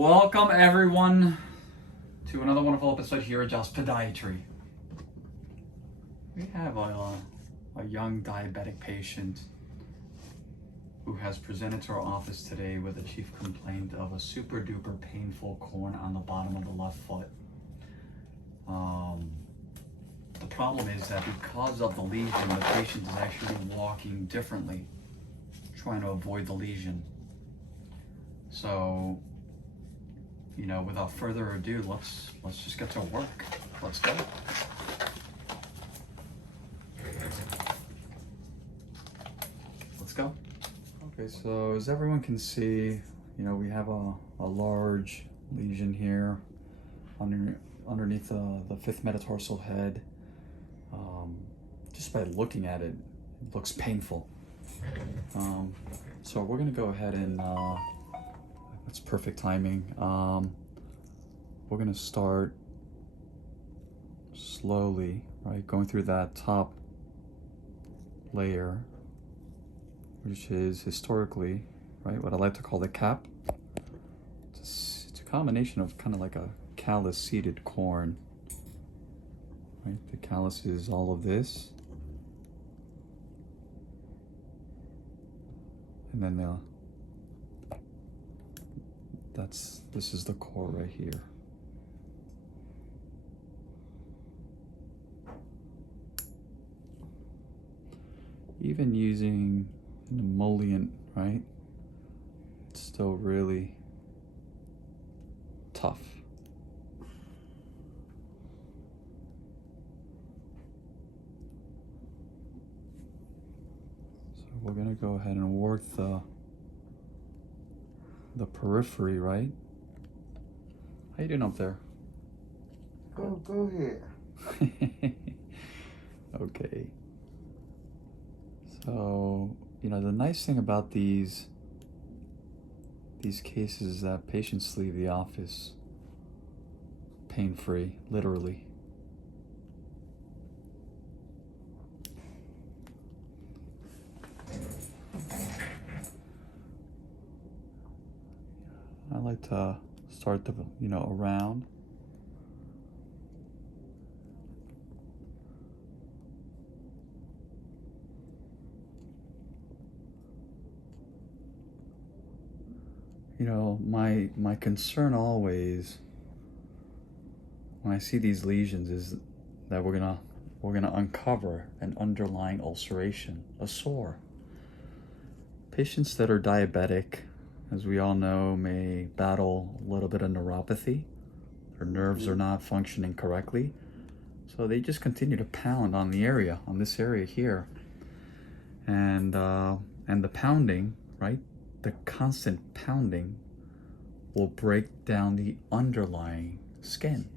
Welcome everyone to another wonderful episode here at Just Podiatry. We have a young diabetic patient who has presented to our office today with a chief complaint of a super duper painful corn on the bottom of the left foot. The problem is that because of the lesion, the patient is actually walking differently, trying to avoid the lesion. So, without further ado, let's just get to work. Let's go. Let's go. Okay, so as everyone can see, we have a large lesion here underneath the fifth metatarsal head. Just by looking at it, it looks painful. So we're gonna go ahead and that's perfect timing. We're gonna start slowly, right? Going through that top layer, which is historically, right, what I like to call the cap. It's a combination of kind of like a callus seeded corn, right? The callus is all of this. And then this is the core right here. Even using an emollient, right? It's still really tough. So we're gonna go ahead and work the periphery, right? How you doing up there? Go ahead. Okay. So, the nice thing about these cases is that patients leave the office pain-free, literally. I like to start the, around. My concern always when I see these lesions is that we're gonna uncover an underlying ulceration, a sore. Patients that are diabetic, as we all know, may battle a little bit of neuropathy. Their nerves are not functioning correctly. So they just continue to pound on the area, on this area here. And the pounding, right? The constant pounding will break down the underlying skin,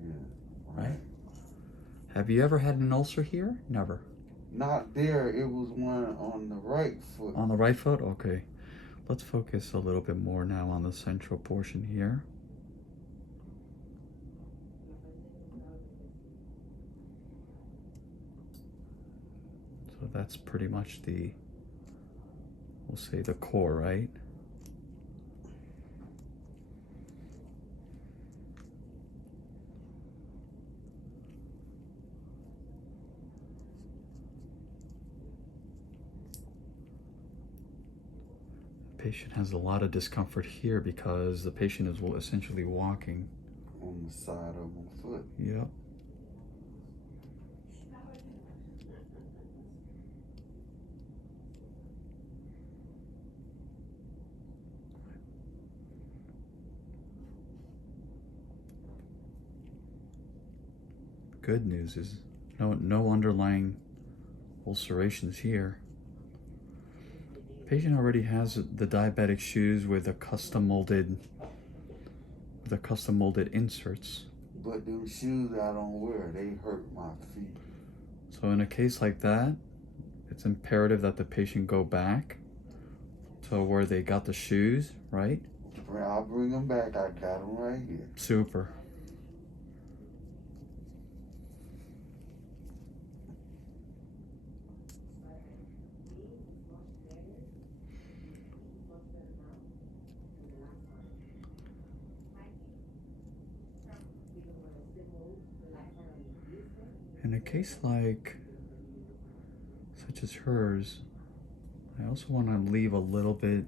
right? Have you ever had an ulcer here? Never. Not there. It was one on the right foot. On the right foot? Okay. Let's focus a little bit more now on the central portion here. So that's pretty much we'll say the core, right? The patient has a lot of discomfort here because the patient is essentially walking on the side of my foot. Yep. Good news is no underlying ulcerations here. Patient already has the diabetic shoes with a custom molded inserts. But them shoes I don't wear, they hurt my feet. So in a case like that, it's imperative that the patient go back to where they got the shoes, right? I'll bring them back. I got them right here. Super. in a case like such as hers, I also want to leave a little bit,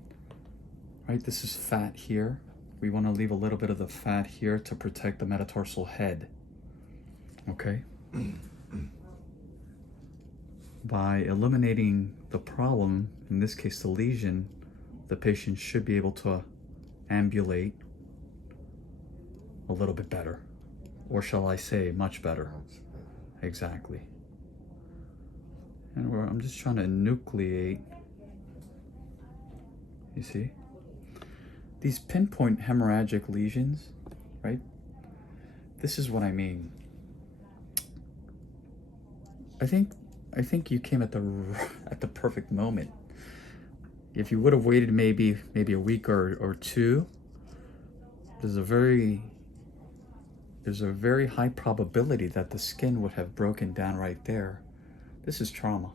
right? This is fat here. We want to leave a little bit of the fat here to protect the metatarsal head. Okay? By eliminating the problem, in this case the lesion, the patient should be able to ambulate a little bit better. Or shall I say, much better. Exactly. And I'm just trying to enucleate. You see? These pinpoint hemorrhagic lesions, right? This is what I mean. I think you came at the perfect moment. If you would have waited maybe a week or two, there's a very high probability that the skin would have broken down right there. This is trauma.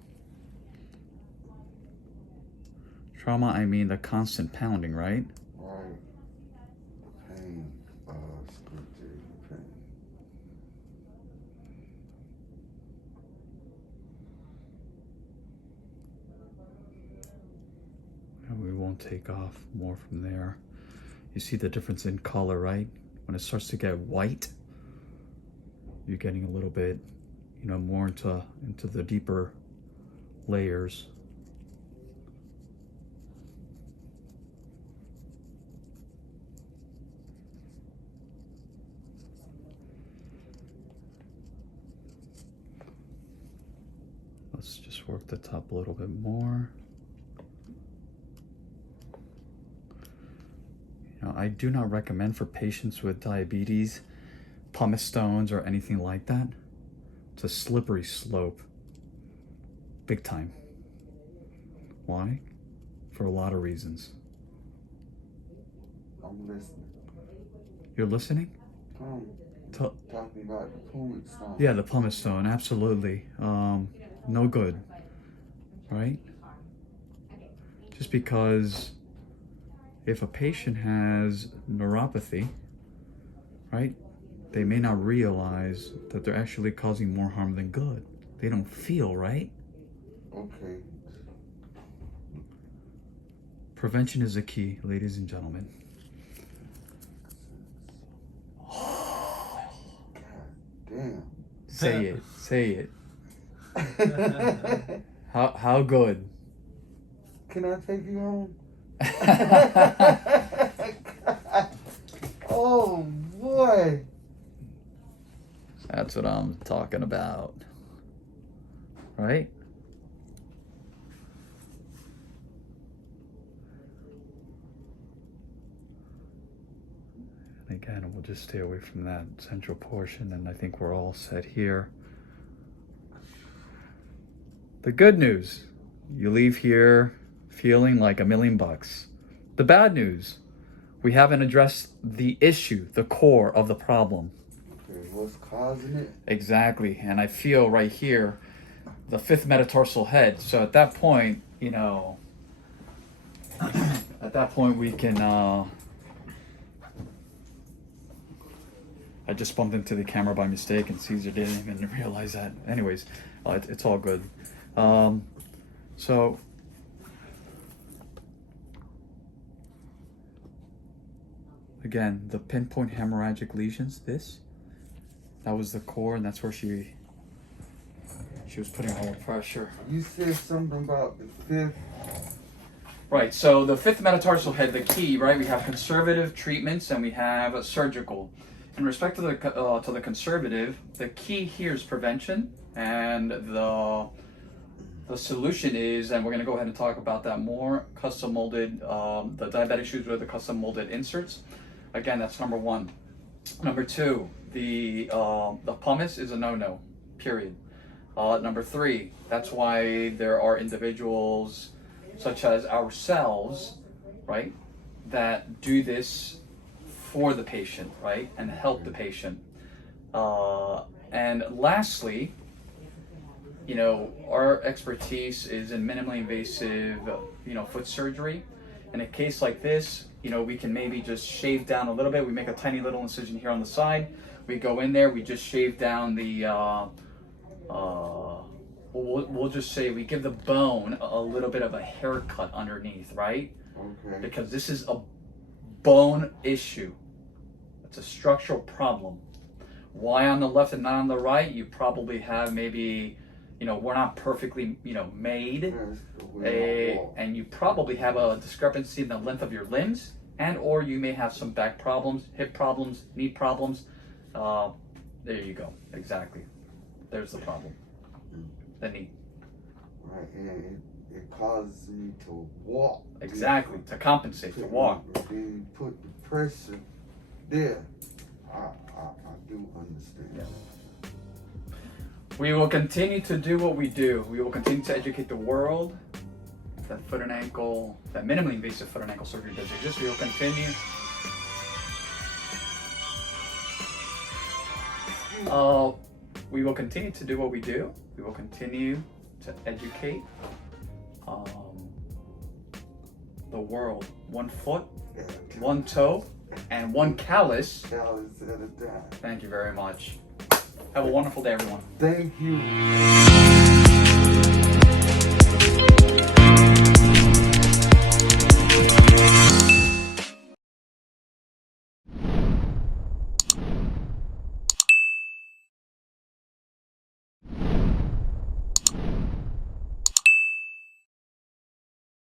Trauma, I mean the constant pounding, right? Right. The pain, excruciating pain. And we won't take off more from there. You see the difference in color, right? When it starts to get white, you're getting a little bit, more into the deeper layers. Let's just work the top a little bit more. I do not recommend for patients with diabetes, pumice stones, or anything like that. It's a slippery slope. Big time. Why? For a lot of reasons. I'm listening. You're listening? Talking about the pumice stone. Yeah, the pumice stone, absolutely. No good, right? Just because if a patient has neuropathy, right, they may not realize that they're actually causing more harm than good. They don't feel, right? Okay. Prevention is the key, ladies and gentlemen. God damn. Say it. How good? Can I take you home? Oh boy. That's what I'm talking about. Right? And again, we'll just stay away from that central portion, and I think we're all set here. The good news, you leave here feeling like $1,000,000. The bad news, we haven't addressed the issue, the core of the problem. Okay, what's causing it? Exactly, and I feel right here, the fifth metatarsal head. So at that point, we can, I just bumped into the camera by mistake and Caesar didn't even realize that. Anyways, it's all good. So again, the pinpoint hemorrhagic lesions, that was the core, and that's where she was putting all the pressure. You said something about the fifth. Right, so the fifth metatarsal head, the key, right? We have conservative treatments and we have surgical. In respect to the conservative, the key here is prevention, and the solution is, and we're going to go ahead and talk about that more, custom molded, the diabetic shoes with the custom molded inserts. Again, that's number one. Number two, the pumice is a no-no, period. Number three, that's why there are individuals such as ourselves, right, that do this for the patient, right, and help the patient. And lastly, our expertise is in minimally invasive, foot surgery. In a case like this, we can maybe just shave down a little bit. We make a tiny little incision here on the side. We go in there, we just shave down the we'll just say we give the bone a little bit of a haircut underneath, right? Okay. Because this is a bone issue. It's a structural problem. Why on the left and not on the right? You probably have maybe, we're not perfectly, made. And you probably have a discrepancy in the length of your limbs, and or you may have some back problems, hip problems, knee problems. There you go. Exactly. There's the problem. The knee. Right, and it causes me to walk. Exactly, to compensate, to walk. Then you put the pressure there. I do understand. Yeah. We will continue to do what we do. We will continue to educate the world that foot and ankle, that minimally invasive foot and ankle surgery does exist. We will continue. We will continue to do what we do. We will continue to educate the world. One foot, one toe, and one callus. Callus at a time. Thank you very much. Have a wonderful day, everyone. Thank you.